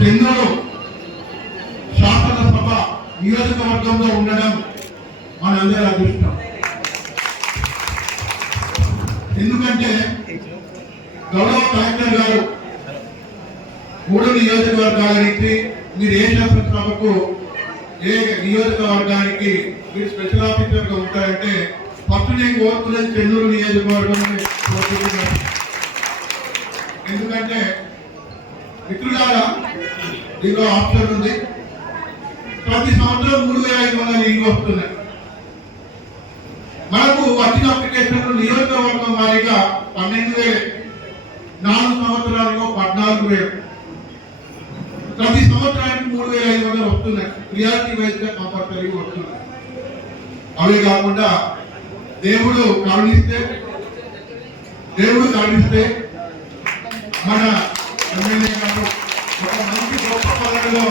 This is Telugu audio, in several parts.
చెన్నూరు శాసనసభ నియోజకవర్గంలో ఉండడం మనందరి అదృష్టం. ఎందుకంటే గౌరవ కలెక్టర్ గారు 3 నియోజకవర్గాలకి మీరు ఏ శాసనసభకు ఏ నియోజకవర్గానికి మీరు స్పెషల్ ఆఫీసర్గా ఉంటారంటే ఫస్ట్ నేను కోరుతున్నది చెన్నూరు నియోజకవర్గం. ఎందుకంటే మిత్రులారా దీనిలో ఆప్షన్ ఉంది. ప్రతి సంవత్సరం 3,500 ఇల్లు వస్తున్నాయి. మనకు వచ్చిన అప్లికేషన్లు నియోజకవర్గం వారీగా 12,000, 4 సంవత్సరాలలో 14,000, ప్రతి సంవత్సరానికి 3,500 వస్తున్నాయి. ప్రియారిటీ వైజ్ గా కంపల్సరీ వస్తున్నాయి. అవే కాకుండా దేవుడు కరుణిస్తే మన ఎమ్మెల్యే గారు ఒక మంచి గొప్ప పదవిలో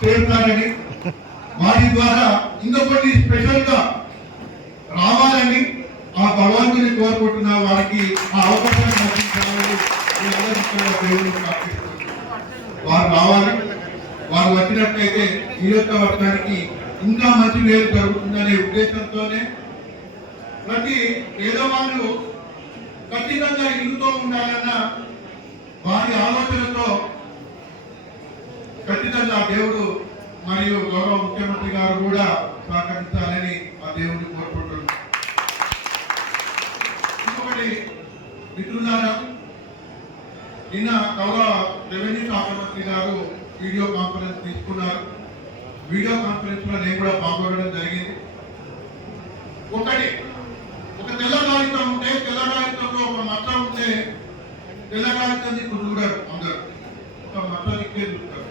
చేరుతారని, వారి ద్వారా ఇంకొకటి స్పెషల్ గా రావాలని ఆ భగవంతుని కోరుకుంటున్న వారికి ఆ అవకాశాన్ని కల్పించాలని వారు రావాలి. వారు వచ్చినట్లయితే నియోజకవర్గానికి ఇంకా మంచి మేలు జరుగుతుందనే ఉద్దేశంతోనే ప్రతి పేదవాళ్ళు ఖచ్చితంగా ఇల్లుతో ఉండాలన్న వారి ఆలోచనతో ఖచ్చితంగా దేవుడు మరియు గౌరవ ముఖ్యమంత్రి గారు కూడా సహకరించాలని ఆ దేవుడిని కోరుకుంటున్నాను. ఇంకొకటి మిత్రులారా, నిన్న గౌరవ రెవెన్యూ శాఖ మంత్రి గారు వీడియో కాన్ఫరెన్స్ తీసుకున్నారు. వీడియో కాన్ఫరెన్స్ లో నేను కూడా పాల్గొనడం జరిగింది. ఒక తెల్ల కాగితం ఉంటే, తెల్ల కాగితంలో ఒక మచ్చ ఉంటే తెల్ల కాగితాన్ని చూడరు అందరు, ఒక మచ్చ ఇచ్చే చూస్తారు.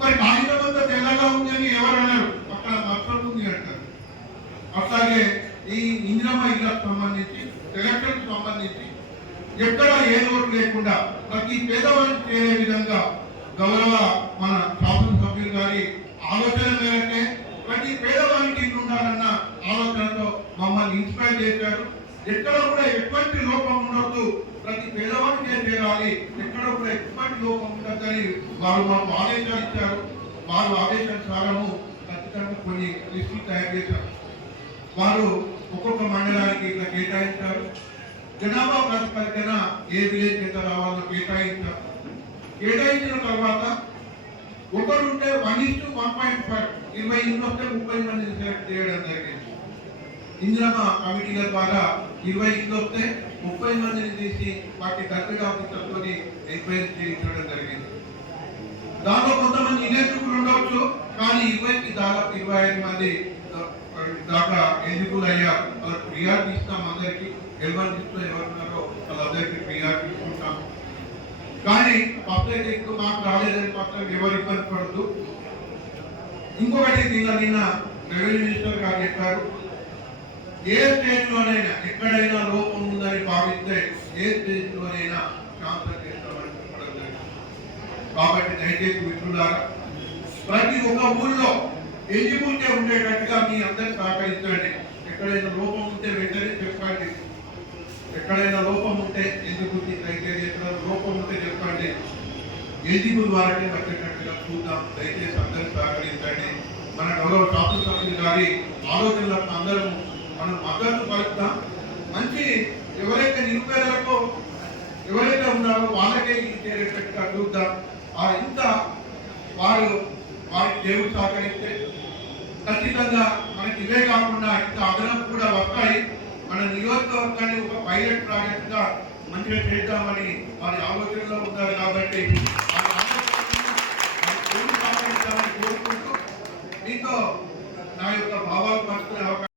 మరి కాగితం అంతా తెల్లగా ఉంది అని ఎవరు అన్నారు, అక్కడ మచ్చ ఉంది అంటారు. అట్లాగే ఈ ఇందిరమ్మ ఇళ్లకు సంబంధించి, ఎలక్షన్ సంబంధించి ఎక్కడ ఏ లోటు లేకుండా ప్రతి పేదవారికి చేరే విధంగా గౌరవ మన శాసనసభ్యులు గారి ఆలోచన మేరకే ప్రతి పేదవానికి ఇల్లు ఉండాలన్న ఆలోచనతో మమ్మల్ని ఇన్స్పైర్ చేశారు. ఎక్కడ కూడా ఎటువంటి లోపం ఉండొద్దు, ప్రతి పేదవాడికే చేరాలి, ఎక్కడ కూడా ఎటువంటి లోపం ఉండదని వారు మాకు ఆదేశాలు ఇచ్చారు. వారు ఆదేశానుసారము ఖచ్చితంగా కొన్ని లిస్టులు తయారు చేశారు. వారు ఒక్కొక్క మండలానికి ఇట్లా కేటాయించారు. జనాభా ప్రాతిపదికన ఏ విలేజ్ ఎంత రావాలో కేటాయించారు. కేటాయించిన తర్వాత ఒకరుంటే 1:1.5, 20 ఇల్లు వస్తే 30 మందిని సెలెక్ట్ చేయడం జరిగింది. ఇందిరమ్మ కమిటీల ద్వారా 20 ఇల్లు వస్తే 30 మందిని తీసి వాటి గవర్నమెంట్ ఆఫీసర్తో ఎంక్వైరీ చేయించడం జరిగింది. దాంట్లో కొంతమంది ఇనేజిబుల్ ఉండవచ్చు, కానీ 20కి దాదాపు 25 మంది దాకా ఎలిజిబుల్ అయ్యారు. వాళ్ళకి ప్రియారిటీ ఇస్తాం. అందరికీ లిస్టులో ఎవరున్నారో వాళ్ళందరికీ ప్రియారిటీ ఇస్తుంటాం. కానీ పబ్లిక్ ఎక్కువ మాకు రాలేదని మాత్రం ఎవరు ఇబ్బంది పడద్దు. ఇంకొకటి నిన్న రెవెన్యూ మినిస్టర్ గారు చెప్పారు, ఏ స్టేట్ లోనైనా ఎక్కడైనా లోపం ఉందని భావిస్తే ఏ స్టేట్ లోనైనా ట్రాన్స్ఫర్ చేస్తామని చెప్పడం జరిగింది. కాబట్టి దయచేసి మిత్రులారా, ప్రతి ఒక్క ఊళ్ళో ఎలిజిబిలిటీ ఉండేటట్టుగా మీ అందరూ సహకరించండి. ఎక్కడైనా లోపం ఉంటే వెంటనే చెప్పండి. ఎక్కడైనా లోపం ఉంటే ఎలిజిబిలిటీ క్రైటీరియా లోపం ఉంటే చెప్పండి. ఎలిజిబుల్ వారికి వచ్చేటట్టుగా చూద్దాం. దయచేసి అందరూ సహకరించండి. మన గౌరవ శాసనసభ్యులు గారి ఆలోచనలకు అందరం మనం మద్దతు పలుకుతాం. మంచి ఎవరైతే నిరుపేదలకు ఎవరైతే ఉన్నారో వాళ్ళకే చేరేటట్టుగా చూద్దాం. ఇంత వారికి దేవుడు సహకరిస్తే ఖచ్చితంగా మనకి ఇవే కాకుండా ఇంత అదనపు కూడా వస్తాయి. మన నియోజకవర్గాన్ని ఒక పైలట్ ప్రాజెక్ట్ గా మంచిగా చేద్దామని వారి ఆలోచనలో ఉన్నారు. కాబట్టి